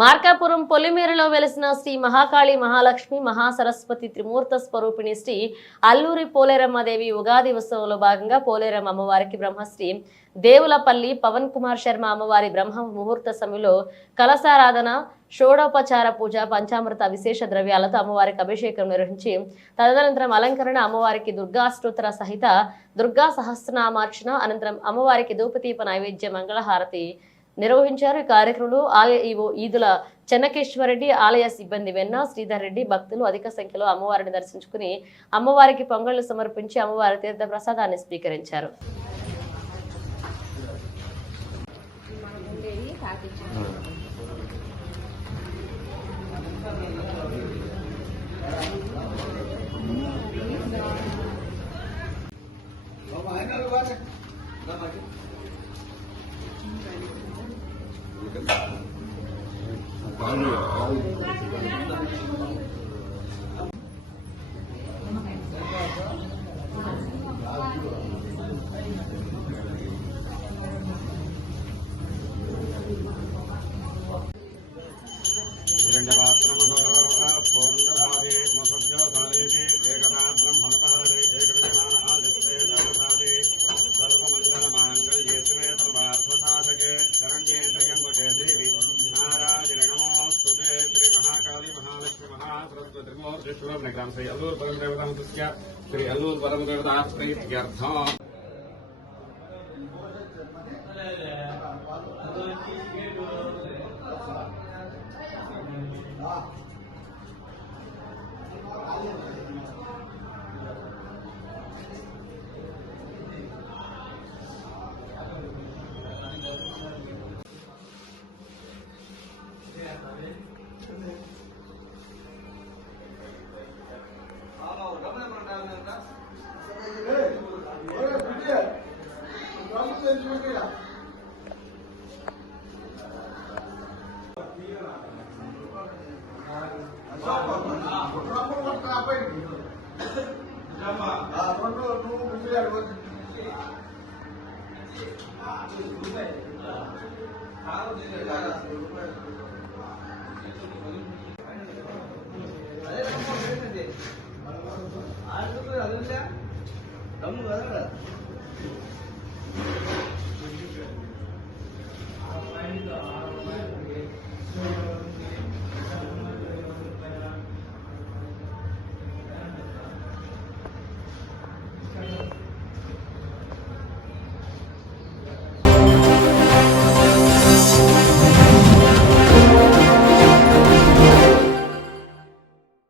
మార్కాపురం పొలిమేరలో వెలిసిన శ్రీ మహాకాళి మహాలక్ష్మి మహాసరస్వతి త్రిమూర్త స్వరూపిణి శ్రీ అల్లూరి పోలేరమ్మదేవి ఉగాది ఉత్సవంలో భాగంగా పోలేరమ్మ అమ్మవారికి బ్రహ్మశ్రీ దేవులపల్లి పవన్ కుమార్ శర్మ అమ్మవారి బ్రహ్మ ముహూర్త సమయంలో కలశారాధన షోడోపచార పూజ పంచామృత విశేష ద్రవ్యాలతో అమ్మవారికి అభిషేకం నిర్వహించి తదనంతరం అలంకరణ అమ్మవారికి దుర్గాష్టోత్తర సహిత దుర్గా సహస్రనామార్చన అనంతరం అమ్మవారికి ధూపదీప నైవేద్య మంగళహారతి నిర్వహించారు. ఈ కార్యక్రమంలో ఆలయ ఈవో ఈదుల చెన్నకేశ్వరరెడ్డి, ఆలయ సిబ్బంది వెన్న శ్రీధర్ రెడ్డి, భక్తులు అధిక సంఖ్యలో అమ్మవారిని దర్శించుకుని అమ్మవారికి పొంగళ్లు సమర్పించి అమ్మవారి తీర్థ ప్రసాదాన్ని స్వీకరించారు. ग्राम श्री अल्लूर परमदेवता श्री अल्लूर परमदेवता प्रीत्यर्थम అదే